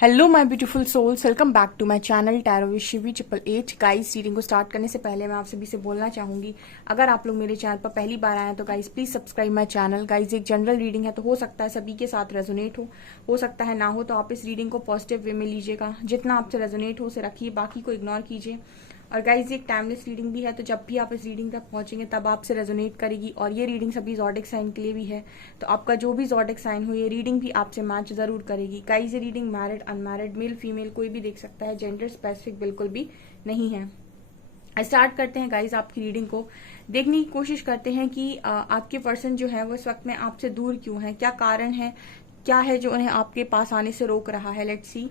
Hello my beautiful souls, welcome back to my channel tarot with Shivi 888। Guys, reading को start करने से पहले मैं आप सभी से बोलना चाहूंगी, अगर आप लोग मेरे चैनल पर पहली बार आए हैं तो guys please subscribe my channel. Guys, एक जनरल रीडिंग है तो हो सकता है सभी के साथ रेजोनेट हो सकता है ना हो, तो आप इस रीडिंग को पॉजिटिव वे में लीजिएगा। जितना आपसे रेजोनेट हो उसे रखिए, बाकी को इग्नोर कीजिए। और गाइज, एक टाइमलेस रीडिंग भी है, तो जब भी आप इस रीडिंग तक पहुंचेंगे तब आपसे रेजोनेट करेगी। और ये रीडिंग सभी ज़ोडिक साइन के लिए भी है, तो आपका जो भी ज़ोडिक साइन हो ये रीडिंग भी आपसे मैच जरूर करेगी। गाइज, ये reading married unmarried male female कोई भी देख सकता है, जेंडर स्पेसिफिक बिल्कुल भी नहीं है। स्टार्ट करते हैं गाइज आपकी रीडिंग को। देखने की कोशिश करते हैं कि आपके पर्सन जो है वो इस वक्त में आपसे दूर क्यों है, क्या कारण है, क्या है जो उन्हें आपके पास आने से रोक रहा है। Let's see.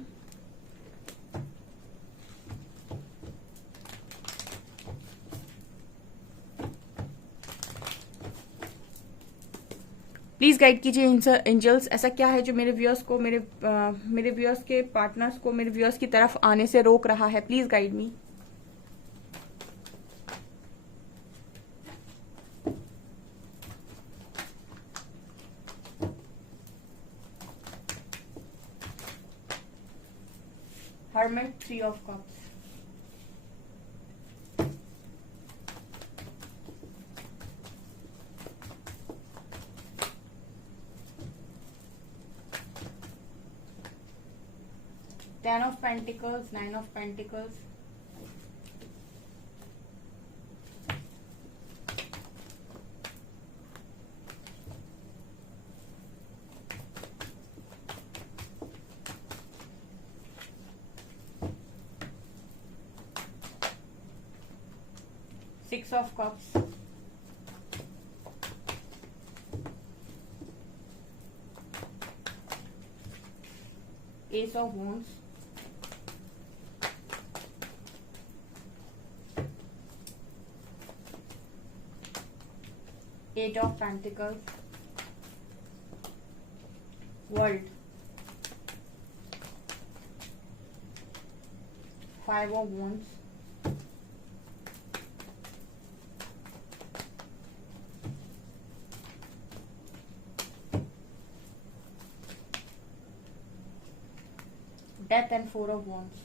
प्लीज गाइड कीजिए एंजल्स, ऐसा क्या है जो मेरे व्यूअर्स को, मेरे व्यूअर्स के पार्टनर्स को मेरे व्यूअर्स की तरफ आने से रोक रहा है। Please guide me. Hermit, 3 of cups, ten of pentacles, 9 of pentacles, six of cups, ace of wands, eight of pentacles, world, 5 of wands, death and 4 of wands.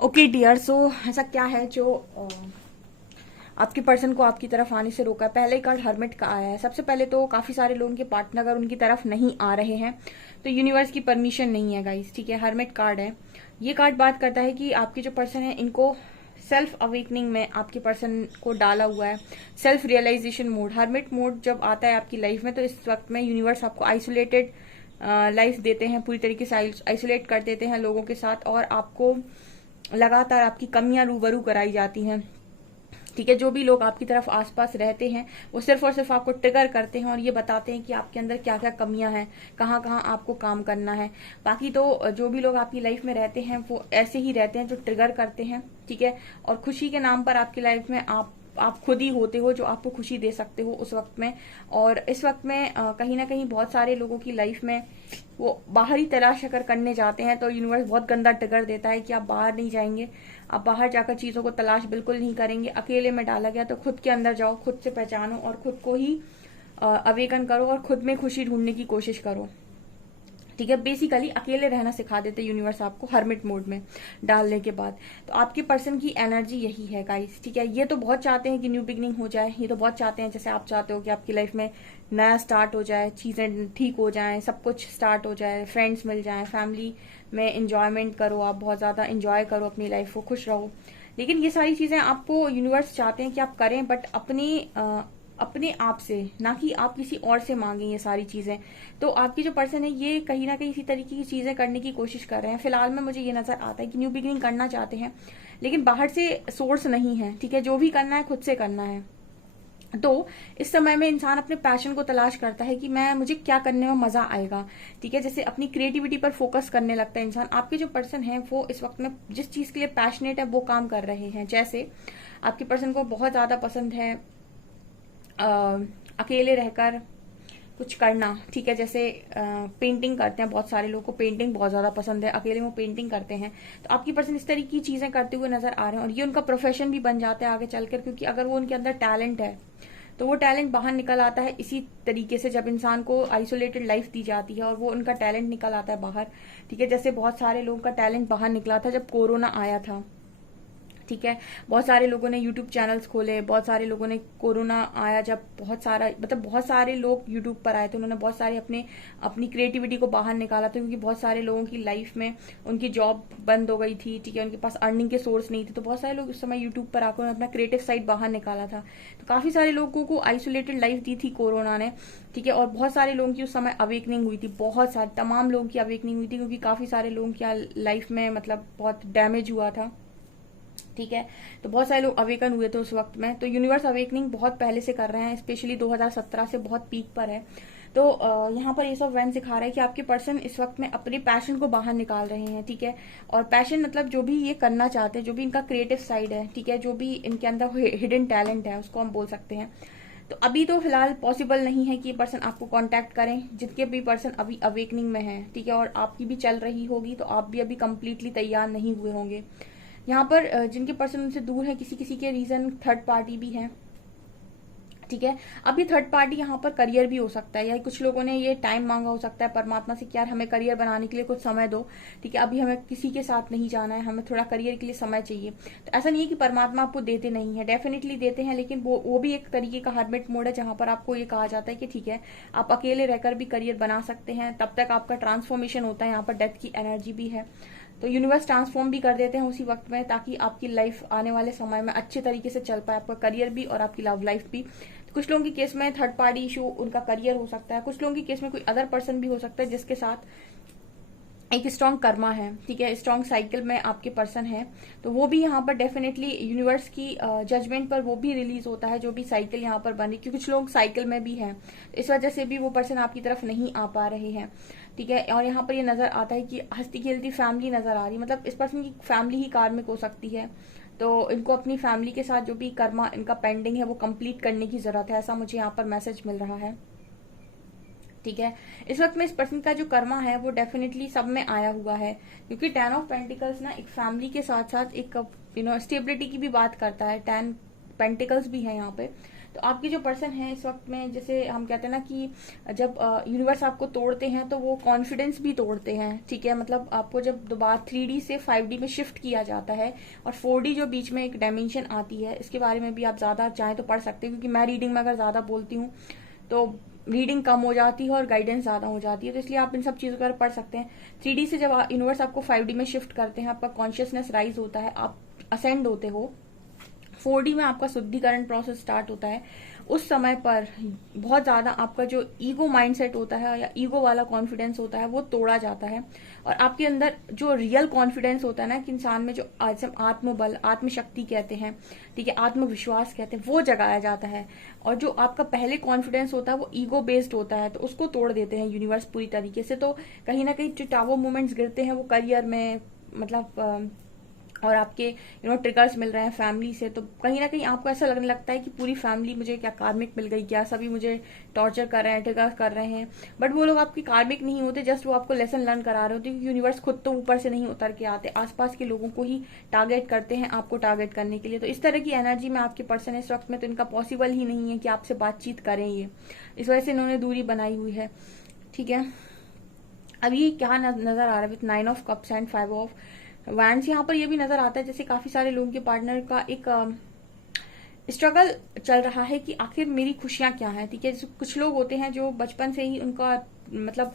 Okay dear, so ऐसा क्या है जो आपके पर्सन को आपकी तरफ आने से रोका है। पहले कार्ड हर्मिट का आया है। सबसे पहले तो काफी सारे लोगों के पार्टनर अगर उनकी तरफ नहीं आ रहे हैं तो यूनिवर्स की परमिशन नहीं है गाइस, ठीक है। हर्मिट कार्ड है, ये कार्ड बात करता है कि आपके जो पर्सन है इनको सेल्फ अवेकनिंग में आपके पर्सन को डाला हुआ है, self realisation mode. Hermit mode जब आता है आपकी लाइफ में तो इस वक्त में यूनिवर्स आपको आइसोलेटेड लाइफ देते हैं, पूरी तरीके से आइसोलेट कर देते हैं लोगों के साथ, और आपको लगातार आपकी कमियां रूबरू कराई जाती हैं, ठीक है। जो भी लोग आपकी तरफ आसपास रहते हैं वो सिर्फ और सिर्फ आपको ट्रिगर करते हैं और ये बताते हैं कि आपके अंदर क्या क्या कमियां हैं, कहाँ कहाँ आपको काम करना है। बाकी तो जो भी लोग आपकी लाइफ में रहते हैं वो ऐसे ही रहते हैं जो ट्रिगर करते हैं, ठीक है। और खुशी के नाम पर आपकी लाइफ में आप खुद ही होते हो जो आपको खुशी दे सकते हो उस वक्त में। और इस वक्त में कहीं ना कहीं बहुत सारे लोगों की लाइफ में वो बाहरी तलाश अगर करने जाते हैं तो यूनिवर्स बहुत गंदा ट्रिगर देता है कि आप बाहर नहीं जाएंगे, आप बाहर जाकर चीजों को तलाश बिल्कुल नहीं करेंगे। अकेले में डाला गया तो खुद के अंदर जाओ, खुद से पहचानो और खुद को ही अवेकन करो और खुद में खुशी ढूंढने की कोशिश करो, ठीक है। बेसिकली अकेले रहना सिखा देते यूनिवर्स आपको हर्मिट मोड में डालने के बाद। तो आपके पर्सन की एनर्जी यही है गाइस, ठीक है। ये तो बहुत चाहते हैं कि न्यू बिगनिंग हो जाए, ये तो बहुत चाहते हैं, जैसे आप चाहते हो कि आपकी लाइफ में नया स्टार्ट हो जाए, चीजें ठीक हो जाएं, सब कुछ स्टार्ट हो जाए, फ्रेंड्स मिल जाएं, फैमिली में इंजॉयमेंट करो, आप बहुत ज्यादा इंजॉय करो अपनी लाइफ को, खुश रहो। लेकिन ये सारी चीजें आपको यूनिवर्स चाहते हैं कि आप करें, बट अपने आप से, ना कि आप किसी और से मांगे ये सारी चीजें। तो आपकी जो पर्सन है ये कहीं ना कहीं इसी तरीके की चीजें करने की कोशिश कर रहे हैं। फिलहाल में मुझे ये नजर आता है कि न्यू बिगिनिंग करना चाहते हैं लेकिन बाहर से सोर्स नहीं है, ठीक है। जो भी करना है खुद से करना है। तो इस समय में इंसान अपने पैशन को तलाश करता है कि मुझे क्या करने में मजा आएगा, ठीक है। जैसे अपनी क्रिएटिविटी पर फोकस करने लगता है इंसान। आपके जो पर्सन है वो इस वक्त में जिस चीज के लिए पैशनेट है वो काम कर रहे हैं। जैसे आपके पर्सन को बहुत ज्यादा पसंद है अकेले रहकर कुछ करना, ठीक है, जैसे पेंटिंग करते हैं, बहुत सारे लोगों को पेंटिंग बहुत ज्यादा पसंद है, अकेले वो पेंटिंग करते हैं, तो आपकी पर्सन इस तरह की चीजें करते हुए नजर आ रहे हैं और ये उनका प्रोफेशन भी बन जाता है आगे चलकर, क्योंकि अगर वो उनके अंदर टैलेंट है तो वो टैलेंट बाहर निकल आता है इसी तरीके से, जब इंसान को आइसोलेटेड लाइफ दी जाती है और वो उनका टैलेंट निकल आता है बाहर, ठीक है। जैसे बहुत सारे लोगों का टैलेंट बाहर निकला था जब कोरोना आया था, ठीक है। बहुत सारे लोगों ने यूट्यूब चैनल्स खोले, बहुत सारे लोगों ने, कोरोना आया जब बहुत सारा, मतलब बहुत सारे लोग यूट्यूब पर आए थे, उन्होंने बहुत सारे अपनी क्रिएटिविटी को बाहर निकाला था, क्योंकि बहुत सारे लोगों की लाइफ में उनकी जॉब बंद हो गई थी, ठीक है, उनके पास अर्निंग के सोर्स नहीं थे, तो बहुत सारे लोग उस समय यूट्यूब पर आकर अपना क्रिएटिव साइड बाहर निकाला था। तो काफी सारे लोगों को आइसोलेटेड लाइफ दी थी कोरोना ने, ठीक है। और बहुत सारे लोगों की उस समय अवेकनिंग हुई थी, बहुत सारे, तमाम लोगों की अवेकनिंग हुई थी, क्योंकि काफी सारे लोगों की लाइफ में मतलब बहुत डैमेज हुआ था, ठीक है। तो बहुत सारे लोग अवेकन हुए थे उस वक्त में। तो यूनिवर्स अवेकनिंग बहुत पहले से कर रहे हैं, स्पेशली 2017 से बहुत पीक पर है। तो यहाँ पर ये सब इवेंट सिखा रहा है कि आपके पर्सन इस वक्त में अपने पैशन को बाहर निकाल रहे हैं, ठीक है। और पैशन मतलब जो भी ये करना चाहते हैं, जो भी इनका क्रिएटिव साइड है, ठीक है, जो भी इनके अंदर हिडन टैलेंट है, उसको हम बोल सकते हैं। तो अभी तो फिलहाल पॉसिबल नहीं है कि ये पर्सन आपको कांटेक्ट करें, जितने भी पर्सन अभी अवेकनिंग में हैं, ठीक है, और आपकी भी चल रही होगी, तो आप भी अभी कंप्लीटली तैयार नहीं हुए होंगे। यहाँ पर जिनके पर्सन उनसे दूर है, किसी किसी के रीजन थर्ड पार्टी भी है, ठीक है। अभी थर्ड पार्टी यहाँ पर करियर भी हो सकता है, या कुछ लोगों ने ये टाइम मांगा हो सकता है परमात्मा से कि यार हमें करियर बनाने के लिए कुछ समय दो, ठीक है, अभी हमें किसी के साथ नहीं जाना है, हमें थोड़ा करियर के लिए समय चाहिए। तो ऐसा नहीं है कि परमात्मा आपको देते नहीं है, डेफिनेटली देते हैं, लेकिन वो भी एक तरीके का हर्मिट मोड है, जहां पर आपको ये कहा जाता है कि ठीक है, आप अकेले रहकर भी करियर बना सकते हैं, तब तक आपका ट्रांसफॉर्मेशन होता है। यहाँ पर डेथ की एनर्जी भी है, तो यूनिवर्स ट्रांसफॉर्म भी कर देते हैं उसी वक्त में, ताकि आपकी लाइफ आने वाले समय में अच्छे तरीके से चल पाए, आपका करियर भी और आपकी लव लाइफ भी। तो कुछ लोगों की केस में थर्ड पार्टी इशू उनका करियर हो सकता है, कुछ लोगों की केस में कोई अदर पर्सन भी हो सकता है जिसके साथ एक स्ट्रॉन्ग कर्मा है, ठीक है, स्ट्रॉन्ग साइकिल में आपके पर्सन है। तो वो भी यहाँ पर डेफिनेटली यूनिवर्स की जजमेंट पर वो भी रिलीज होता है, जो भी साइकिल यहाँ पर बनी, क्योंकि कुछ लोग साइकिल में भी हैं, इस वजह से भी वो पर्सन आपकी तरफ नहीं आ पा रहे हैं, ठीक है। और यहाँ पर ये नजर आता है कि हंसती खेलती फैमिली नजर आ रही है, मतलब इस पर्सन की फैमिली ही कार्मिक हो सकती है, तो इनको अपनी फैमिली के साथ जो भी कर्मा इनका पेंडिंग है वो कंप्लीट करने की जरूरत है, ऐसा मुझे यहाँ पर मैसेज मिल रहा है, ठीक है। इस वक्त में इस पर्सन का जो कर्मा है वो डेफिनेटली सब में आया हुआ है, क्योंकि 10 ऑफ पेंटिकल्स ना एक फैमिली के साथ साथ एक स्टेबिलिटी की भी बात करता है, 10 पेंटिकल्स भी है यहाँ पे। तो आपके जो पर्सन है इस वक्त में, जैसे हम कहते हैं ना कि जब यूनिवर्स आपको तोड़ते हैं तो वो कॉन्फिडेंस भी तोड़ते हैं, ठीक है, मतलब आपको जब दोबारा 3D से 5D में शिफ्ट किया जाता है, और 4D जो बीच में एक डायमेंशन आती है, इसके बारे में भी आप ज्यादा चाहें तो पढ़ सकते हैं, क्योंकि मैं रीडिंग में अगर ज्यादा बोलती हूँ तो रीडिंग कम हो जाती है और गाइडेंस ज्यादा हो जाती है, तो इसलिए आप इन सब चीजों को पढ़ सकते हैं। 3D से जब यूनिवर्स आपको 5D में शिफ्ट करते हैं, आपका कॉन्शियसनेस राइज होता है, आप असेंड होते हो, 4D में आपका शुद्धिकरण प्रोसेस स्टार्ट होता है, उस समय पर बहुत ज्यादा आपका जो ईगो माइंडसेट होता है या ईगो वाला कॉन्फिडेंस होता है वो तोड़ा जाता है, और आपके अंदर जो रियल कॉन्फिडेंस होता है ना कि इंसान में, जो आज हम आत्मबल, आत्मशक्ति कहते हैं, ठीक है, आत्मविश्वास कहते हैं, वो जगाया जाता है। और जो आपका पहले कॉन्फिडेंस होता है वो ईगो बेस्ड होता है, तो उसको तोड़ देते हैं यूनिवर्स पूरी तरीके से। तो कहीं ना कहीं जो टावर मूवमेंट्स गिरते हैं वो करियर में, मतलब और आपके ट्रिगर्स मिल रहे हैं फैमिली से, तो कहीं ना कहीं आपको ऐसा लगने लगता है कि पूरी फैमिली मुझे क्या कार्मिक मिल गई, क्या सभी मुझे टॉर्चर कर रहे हैं, ट्रिगर कर रहे हैं। बट वो लोग आपकी कार्मिक नहीं होते, जस्ट वो आपको लेसन लर्न करा रहे होते, क्योंकि यूनिवर्स खुद तो ऊपर से नहीं उतर के आते, आसपास के लोगों को ही टारगेट करते हैं आपको टारगेट करने के लिए। तो इस तरह की एनर्जी में आपके पर्सन इस वक्त में, तो इनका पॉसिबल ही नहीं है कि आपसे बातचीत करें, ये इस वजह से इन्होंने दूरी बनाई हुई है, ठीक है। अभी क्या नजर आ रहा है with 9 of cups and 5 of wands, यहाँ पर ये भी नजर आता है जैसे काफी सारे लोगों के पार्टनर का एक स्ट्रगल चल रहा है कि आखिर मेरी खुशियां क्या हैं, ठीक है। कुछ लोग होते हैं जो बचपन से ही उनका मतलब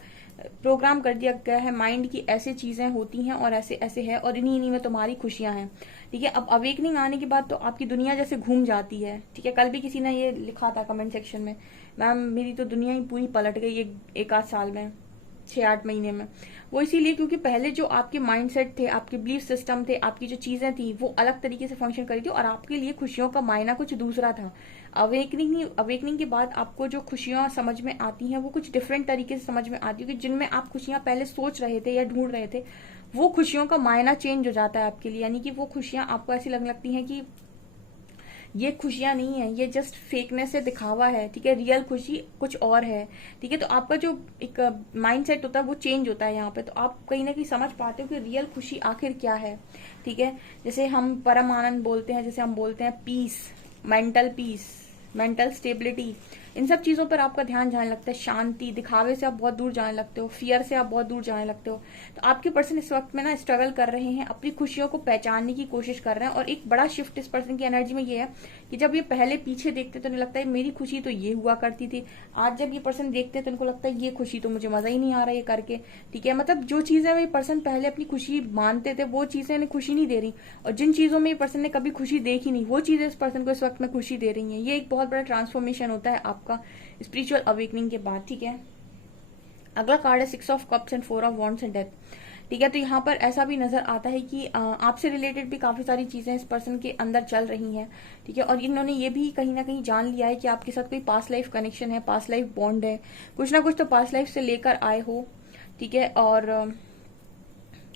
प्रोग्राम कर दिया गया है माइंड की ऐसी चीजें होती हैं और ऐसे ऐसे है, और इन्हीं इन्हीं में तुम्हारी खुशियां हैं, ठीक है। अब अवेकनिंग आने के बाद तो आपकी दुनिया जैसे घूम जाती है, ठीक है। कल भी किसी ने ये लिखा था कमेंट सेक्शन में, मैम मेरी तो दुनिया ही पूरी पलट गई एक आध साल में, 6-8 महीने में। वो इसीलिए क्योंकि पहले जो आपके माइंडसेट थे, आपके बिलीफ सिस्टम थे, आपकी जो चीजें थी वो अलग तरीके से फंक्शन करी थी, और आपके लिए खुशियों का मायना कुछ दूसरा था। अवेकनिंग के बाद आपको जो खुशियां समझ में आती हैं वो कुछ डिफरेंट तरीके से समझ में आती है, कि जिनमें आप खुशियां पहले सोच रहे थे या ढूंढ रहे थे, वो खुशियों का मायना चेंज हो जाता है आपके लिए, यानी कि वो खुशियां आपको ऐसी लगने लगती हैं कि ये खुशियां नहीं है, ये जस्ट फेकनेस से दिखावा है, ठीक है। रियल खुशी कुछ और है, ठीक है। तो आपका जो एक माइंडसेट होता है वो चेंज होता है यहाँ पे, तो आप कहीं ना कहीं समझ पाते हो कि रियल खुशी आखिर क्या है, ठीक है। जैसे हम परम आनंद बोलते हैं, जैसे हम बोलते हैं पीस, मेंटल स्टेबिलिटी, इन सब चीजों पर आपका ध्यान जाने लगता है। शांति, दिखावे से आप बहुत दूर जाने लगते हो, फियर से आप बहुत दूर जाने लगते हो। तो आपके पर्सन इस वक्त में ना स्ट्रगल कर रहे हैं, अपनी खुशियों को पहचानने की कोशिश कर रहे हैं। और एक बड़ा शिफ्ट इस पर्सन की एनर्जी में ये है कि जब ये पहले पीछे देखते तो उन्हें लगता है मेरी खुशी तो ये हुआ करती थी, आज जब ये पर्सन देखते हैं तो उनको लगता है ये खुशी तो मुझे मजा ही नहीं आ रहा ये करके, ठीक है। मतलब जो चीजें ये पर्सन पहले अपनी खुशी मानते थे वो चीजें इन्हें खुशी नहीं दे रही, और जिन चीजों में ये पर्सन ने कभी खुशी देखी नहीं वो चीजें इस पर्सन को इस वक्त में खुशी दे रही है। ये एक बहुत बड़ा ट्रांसफॉर्मेशन होता है आपका स्पिरिचुअल अवेकनिंग के बाद, ठीक है। अगला कार्ड है 6 of cups and 4 of wands and death, ठीक है। तो यहाँ पर ऐसा भी नजर आता है कि आपसे रिलेटेड भी काफी सारी चीजें इस पर्सन के अंदर चल रही हैं, ठीक है। और इन्होंने ये भी कहीं ना कहीं जान लिया है कि आपके साथ कोई पास्ट लाइफ कनेक्शन है, पास्ट लाइफ बॉन्ड है, कुछ ना कुछ तो पास्ट लाइफ से लेकर आए हो, ठीक है। और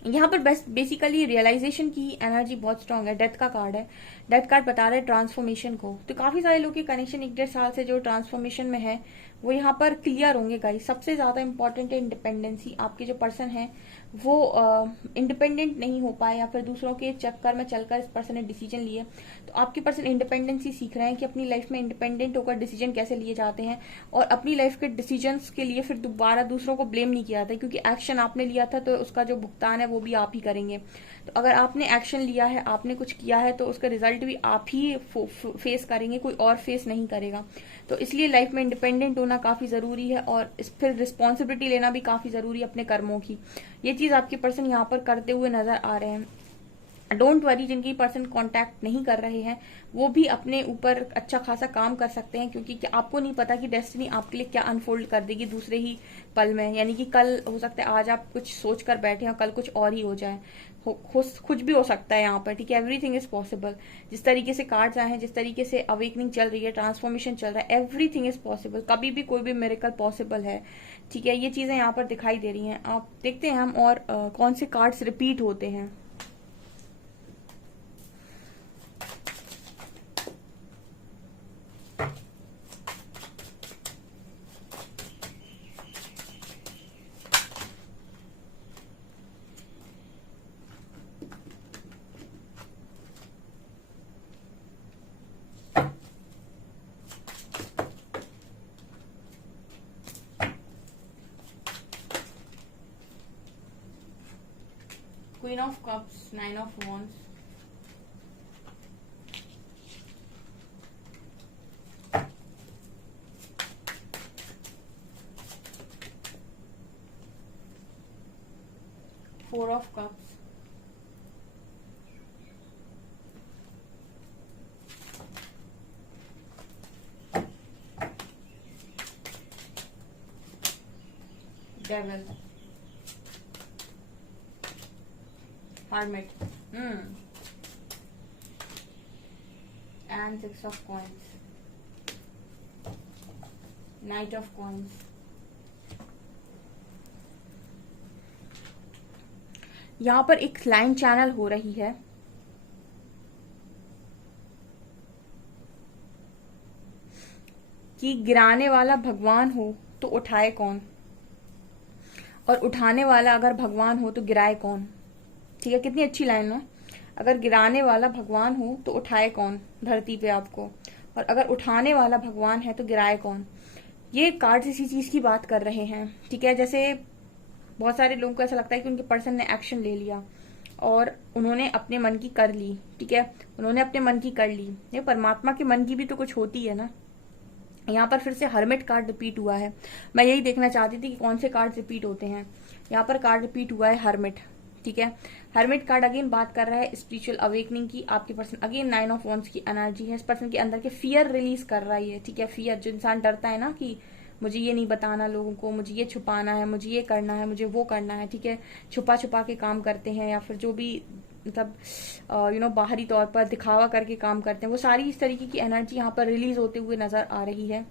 यहाँ पर बेसिकली रियलाइजेशन की एनर्जी बहुत स्ट्रांग है। डेथ का कार्ड है, डेथ कार्ड बता रहे ट्रांसफॉर्मेशन को। तो काफी सारे लोग के कनेक्शन 1-1.5 साल से जो ट्रांसफॉर्मेशन में है वो यहाँ पर क्लियर होंगे गाइस। सबसे ज्यादा इंपॉर्टेंट है इंडिपेंडेंसी। आपके जो पर्सन है वो इंडिपेंडेंट नहीं हो पाए, या फिर दूसरों के चक्कर में चलकर इस पर्सन ने डिसीजन लिए। तो आपके पर्सन इंडिपेंडेंसी सीख रहे हैं कि अपनी लाइफ में इंडिपेंडेंट होकर डिसीजन कैसे लिए जाते हैं, और अपनी लाइफ के डिसीजन के लिए फिर दोबारा दूसरों को ब्लेम नहीं किया जाता, क्योंकि एक्शन आपने लिया था तो उसका जो भुगतान है वो भी आप ही करेंगे। तो अगर आपने एक्शन लिया है, आपने कुछ किया है, तो उसका रिजल्ट भी आप ही फेस करेंगे, कोई और फेस नहीं करेगा। तो इसलिए लाइफ में इंडिपेंडेंट होना काफी जरूरी है, और फिर रिस्पॉन्सिबिलिटी लेना भी काफी जरूरी है अपने कर्मों की। ये चीज आपके पर्सन यहाँ पर करते हुए नजर आ रहे हैं। डोंट वरी, जिनकी पर्सन कांटेक्ट नहीं कर रहे हैं वो भी अपने ऊपर अच्छा खासा काम कर सकते हैं, क्योंकि आपको नहीं पता कि डेस्टिनी आपके लिए क्या अनफोल्ड कर देगी दूसरे ही पल में। यानी कि कल हो सकता है आज आप कुछ सोच कर बैठे हो, कल कुछ और ही हो जाए, कुछ भी हो सकता है यहाँ पर, ठीक है। Everything is possible. जिस तरीके से कार्ड्स आए हैं, जिस तरीके से अवेकनिंग चल रही है, ट्रांसफॉर्मेशन चल रहा है, एवरीथिंग इज पॉसिबल। कभी भी कोई भी मिरेकल पॉसिबल है, ठीक है। ये चीजें यहाँ पर दिखाई दे रही हैं। आप देखते हैं हम और कौन से कार्ड्स रिपीट होते हैं। Queen of Cups, 9 of Wands, Four of Cups, Devil, Hermit, and 6 of Coins, Knight of Coins। यहाँ पर एक लाइन चैनल हो रही है कि गिराने वाला भगवान हो तो उठाए कौन, और उठाने वाला अगर भगवान हो तो गिराए कौन, ठीक है। कितनी अच्छी लाइन है। अगर गिराने वाला भगवान हो तो उठाए कौन धरती पे आपको, और अगर उठाने वाला भगवान है तो गिराए कौन। ये कार्ड्स इसी चीज की बात कर रहे हैं, ठीक है। जैसे बहुत सारे लोगों को ऐसा लगता है कि उनके पर्सन ने एक्शन ले लिया और उन्होंने अपने मन की कर ली, ठीक है। उन्होंने अपने मन की कर ली, ये परमात्मा के मन की भी तो कुछ होती है ना। यहाँ पर फिर से हर्मिट कार्ड रिपीट हुआ है। मैं यही देखना चाहती थी कि कौन से कार्ड रिपीट होते हैं। यहाँ पर कार्ड रिपीट हुआ है हर्मिट, ठीक है। हर्मिट कार्ड अगेन बात कर रहा है स्पिरिचुअल अवेकनिंग की। आपके पर्सन अगेन 9 ऑफ वॉन्ड्स की एनर्जी है। इस पर्सन के अंदर के फियर रिलीज कर रहा है, ठीक है। फियर, जो इंसान डरता है ना कि मुझे ये नहीं बताना लोगों को, मुझे ये छुपाना है, मुझे ये करना है, मुझे वो करना है, ठीक है। छुपा छुपा के काम करते हैं, या फिर जो भी मतलब बाहरी तौर पर दिखावा करके काम करते हैं, वो सारी इस तरीके की एनर्जी यहाँ पर रिलीज होते हुए नजर आ रही है,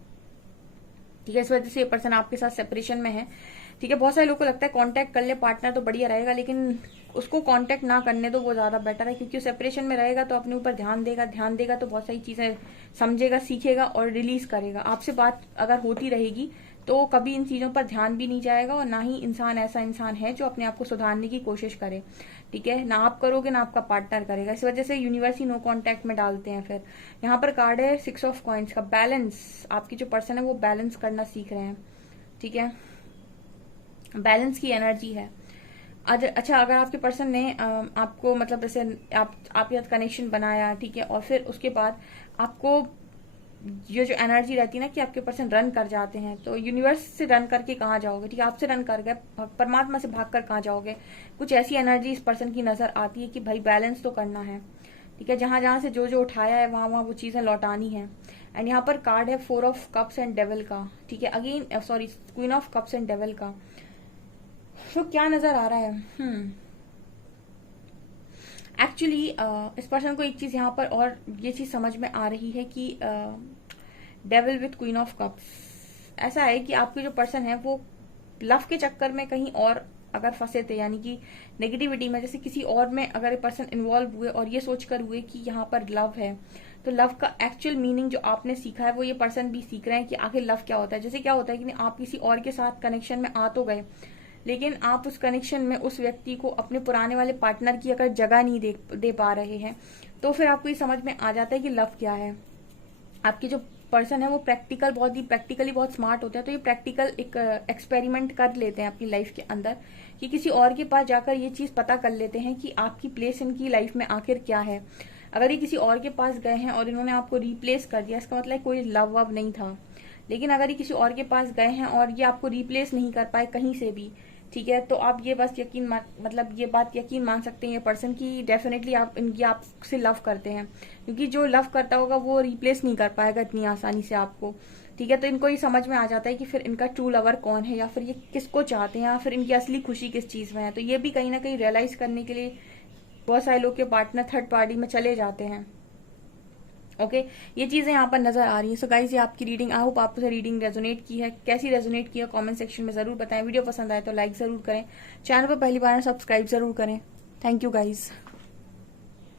ठीक है। इस वजह से ये पर्सन आपके साथ सेपरेशन में है। ठीक है। बहुत सारे लोगों को लगता है कांटेक्ट कर ले पार्टनर तो बढ़िया रहेगा, लेकिन उसको कांटेक्ट ना करने तो वो ज्यादा बेटर है, क्योंकि सेपरेशन में रहेगा तो अपने ऊपर ध्यान देगा तो बहुत सारी चीजें समझेगा, सीखेगा और रिलीज करेगा। आपसे बात अगर होती रहेगी तो कभी इन चीजों पर ध्यान भी नहीं जाएगा, और ना ही इंसान ऐसा इंसान है जो अपने आप को सुधारने की कोशिश करे। ठीक है, ना आप करोगे ना आपका पार्टनर करेगा, इस वजह से यूनिवर्स ही नो कांटेक्ट में डालते हैं। फिर यहाँ पर कार्ड है 6 ऑफ कॉइंस का, बैलेंस। आपकी जो पर्सन है वो बैलेंस करना सीख रहे हैं। ठीक है, बैलेंस की एनर्जी है। अच्छा, अगर आपके पर्सन ने आपको मतलब जैसे आपके साथ कनेक्शन बनाया, ठीक है, और फिर उसके बाद आपको ये जो एनर्जी रहती है ना कि आपके पर्सन रन कर जाते हैं, तो यूनिवर्स से रन करके कहाँ जाओगे? ठीक है, आपसे रन कर गए, परमात्मा से भागकर कहाँ जाओगे? कुछ ऐसी एनर्जी इस पर्सन की नजर आती है कि भाई बैलेंस तो करना है। ठीक है, जहां जहां से जो जो उठाया है वहां वहां वो चीजें लौटानी है। एंड यहाँ पर कार्ड है 4 ऑफ कप्स एंड डेविल का। ठीक है, again sorry, queen of cups and devil का। तो क्या नजर आ रहा है? एक्चुअली इस पर्सन को एक चीज यहाँ पर और ये चीज समझ में आ रही है कि devil with queen of cups, ऐसा है कि आपके जो पर्सन है वो लव के चक्कर में कहीं और अगर फंसे थे, यानी कि नेगेटिविटी में, जैसे किसी और में अगर पर्सन इन्वॉल्व हुए और ये सोचकर हुए कि यहाँ पर लव है, तो लव का एक्चुअल मीनिंग जो आपने सीखा है वो ये पर्सन भी सीख रहे हैं कि आखिर लव क्या होता है। जैसे क्या होता है कि आप किसी और के साथ कनेक्शन में आ तो गए, लेकिन आप उस कनेक्शन में उस व्यक्ति को अपने पुराने वाले पार्टनर की अगर जगह नहीं दे पा रहे हैं, तो फिर आपको ये समझ में आ जाता है कि लव क्या है। आपकी जो पर्सन है वो प्रैक्टिकली बहुत स्मार्ट होते हैं, तो ये प्रैक्टिकल एक एक्सपेरिमेंट कर लेते हैं अपनी लाइफ के अंदर, कि किसी और के पास जाकर ये चीज पता कर लेते हैं कि आपकी प्लेस इनकी लाइफ में आखिर क्या है। अगर ये किसी और के पास गए हैं और इन्होंने आपको रिप्लेस कर दिया, इसका मतलब कोई लव वव नहीं था। लेकिन अगर ये किसी और के पास गए हैं और ये आपको रिप्लेस नहीं कर पाए कहीं से भी, ठीक है, तो आप ये बस ये बात यकीन मान सकते हैं ये पर्सन की डेफिनेटली इनकी आपसे लव करते हैं, क्योंकि जो लव करता होगा वो रिप्लेस नहीं कर पाएगा इतनी आसानी से आपको। ठीक है, तो इनको ये समझ में आ जाता है कि फिर इनका ट्रू लवर कौन है, या फिर ये किसको चाहते हैं, या फिर इनकी असली खुशी किस चीज में है। तो ये भी कहीं ना कहीं रियलाइज करने के लिए बहुत सारे लोग के पार्टनर थर्ड पार्टी में चले जाते हैं। ओके, ये चीजें यहाँ पर नजर आ रही है। सो गाइस, ये आपकी रीडिंग, आई होप आपको रीडिंग रेजोनेट की है। कैसी रेजोनेट की है कमेंट सेक्शन में जरूर बताएं। वीडियो पसंद आए तो लाइक जरूर करें, चैनल पर पहली बार सब्सक्राइब जरूर करें। Thank you guys.